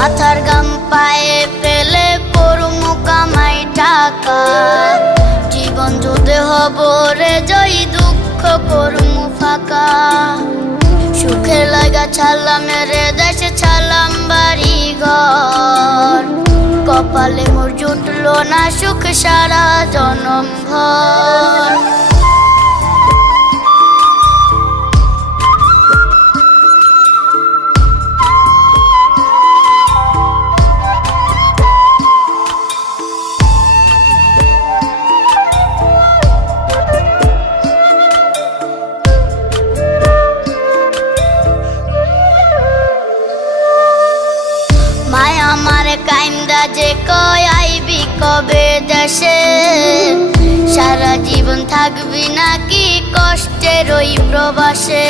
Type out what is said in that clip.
মাথার গাম পায়ে ফেলে করমু কামাই টাকা, জীবন যুদ্ধে হব রে জয়, দুঃখ করমু ফাঁকা। সুখের লাগা ছাড়লাম রে দেশে, ছাড়লাম বাড়ি ঘর, কপালে মোর জুটলো না সুখ সারা জনম ভর। মায়া আমারে কাইন্দা যে কয় আইবি কবে দেশে, সারা জীবন থাকবি নাকি কষ্টের ওই প্রবাসে।